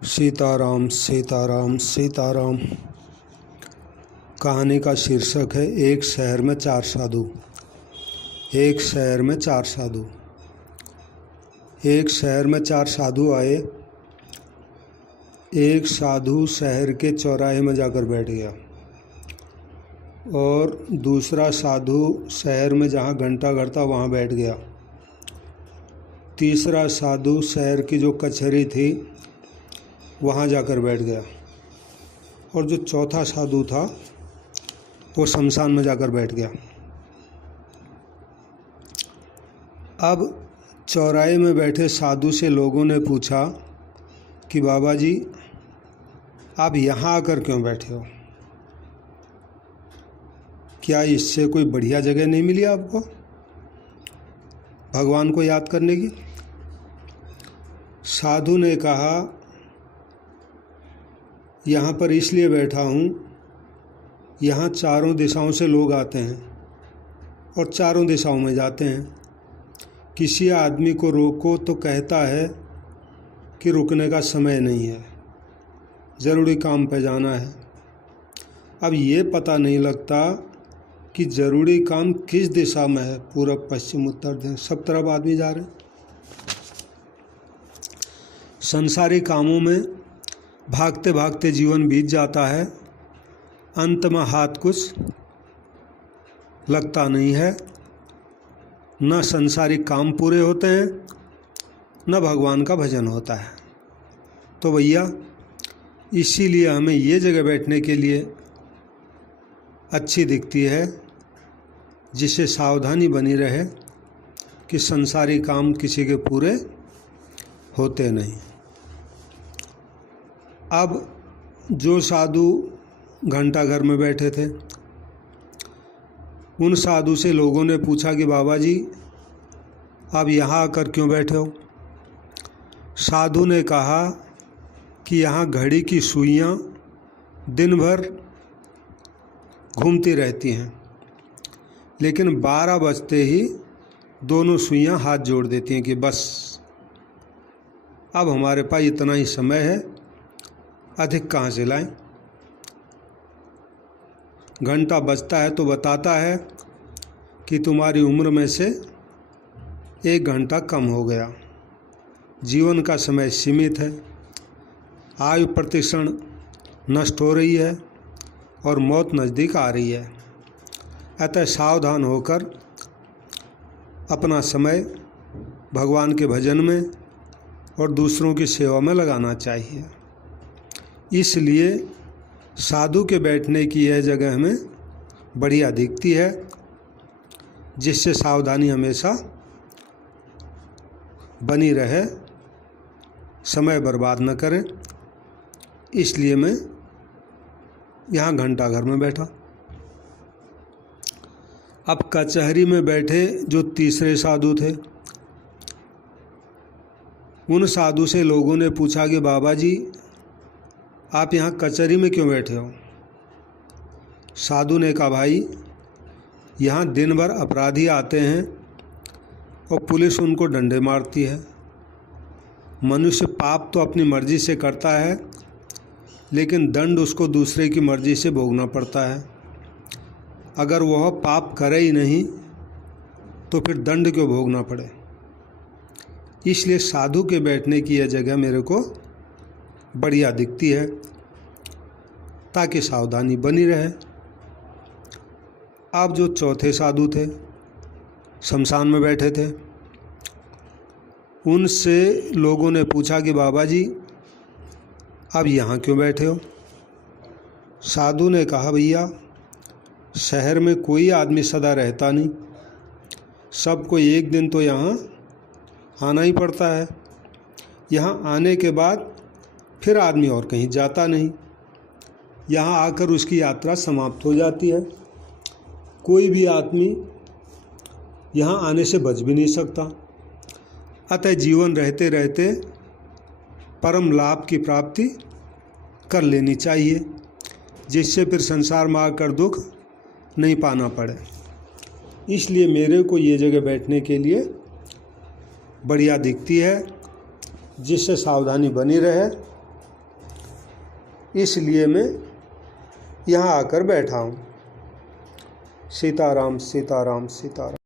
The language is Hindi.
सीताराम सीताराम सीताराम। कहानी का शीर्षक है एक शहर में चार साधु। एक शहर में चार साधु। एक शहर में चार साधु आए। एक साधु शहर के चौराहे में जाकर बैठ गया और दूसरा साधु शहर में जहाँ घंटा घर था वहाँ बैठ गया। तीसरा साधु शहर की जो कचहरी थी वहाँ जाकर बैठ गया और जो चौथा साधु था वो शमशान में जाकर बैठ गया। अब चौराहे में बैठे साधु से लोगों ने पूछा कि बाबा जी आप यहाँ आकर क्यों बैठे हो? क्या इससे कोई बढ़िया जगह नहीं मिली आपको भगवान को याद करने की? साधु ने कहा यहाँ पर इसलिए बैठा हूँ, यहाँ चारों दिशाओं से लोग आते हैं और चारों दिशाओं में जाते हैं। किसी आदमी को रोको तो कहता है कि रुकने का समय नहीं है, ज़रूरी काम पे जाना है। अब ये पता नहीं लगता कि ज़रूरी काम किस दिशा में है, पूरब पश्चिम उत्तर दक्षिण सब तरफ आदमी जा रहे हैं। संसारी कामों में भागते भागते जीवन बीत जाता है, अंत में हाथ कुछ लगता नहीं है, न संसारी काम पूरे होते हैं न भगवान का भजन होता है। तो भैया इसीलिए हमें ये जगह बैठने के लिए अच्छी दिखती है जिससे सावधानी बनी रहे कि संसारी काम किसी के पूरे होते नहीं। अब जो साधु घंटा घर में बैठे थे उन साधु से लोगों ने पूछा कि बाबा जी आप यहाँ आकर क्यों बैठे हो? साधु ने कहा कि यहाँ घड़ी की सुइयाँ दिन भर घूमती रहती हैं, लेकिन 12 बजते ही दोनों सुइयाँ हाथ जोड़ देती हैं कि बस अब हमारे पास इतना ही समय है, अधिक कहाँ से लाएं। घंटा बजता है तो बताता है कि तुम्हारी उम्र में से 1 घंटा कम हो गया। जीवन का समय सीमित है, आयु प्रतिक्षण नष्ट हो रही है और मौत नज़दीक आ रही है। अतः सावधान होकर अपना समय भगवान के भजन में और दूसरों की सेवा में लगाना चाहिए। इसलिए साधु के बैठने की यह जगह हमें बढ़िया दिखती है, जिससे सावधानी हमेशा बनी रहे, समय बर्बाद न करें। इसलिए मैं यहाँ घंटा घर में बैठा। अब कचहरी में बैठे जो तीसरे साधु थे उन साधु से लोगों ने पूछा कि बाबा जी आप यहाँ कचहरी में क्यों बैठे हो? साधु ने कहा भाई यहाँ दिन भर अपराधी आते हैं और पुलिस उनको डंडे मारती है। मनुष्य पाप तो अपनी मर्जी से करता है, लेकिन दंड उसको दूसरे की मर्जी से भोगना पड़ता है। अगर वह पाप करे ही नहीं तो फिर दंड क्यों भोगना पड़े? इसलिए साधु के बैठने की यह जगह मेरे को बढ़िया दिखती है ताकि सावधानी बनी रहे। अब जो चौथे साधु थे शमशान में बैठे थे उनसे लोगों ने पूछा कि बाबा जी अब यहाँ क्यों बैठे हो? साधु ने कहा भैया शहर में कोई आदमी सदा रहता नहीं, सबको एक दिन तो यहाँ आना ही पड़ता है। यहाँ आने के बाद फिर आदमी और कहीं जाता नहीं, यहाँ आकर उसकी यात्रा समाप्त हो जाती है। कोई भी आदमी यहाँ आने से बच भी नहीं सकता। अतः जीवन रहते रहते परम लाभ की प्राप्ति कर लेनी चाहिए, जिससे फिर संसार में आकर दुख नहीं पाना पड़े। इसलिए मेरे को ये जगह बैठने के लिए बढ़िया दिखती है, जिससे सावधानी बनी रहे इसलिए मैं यहाँ आकर बैठा हूँ। सीताराम सीताराम सीताराम।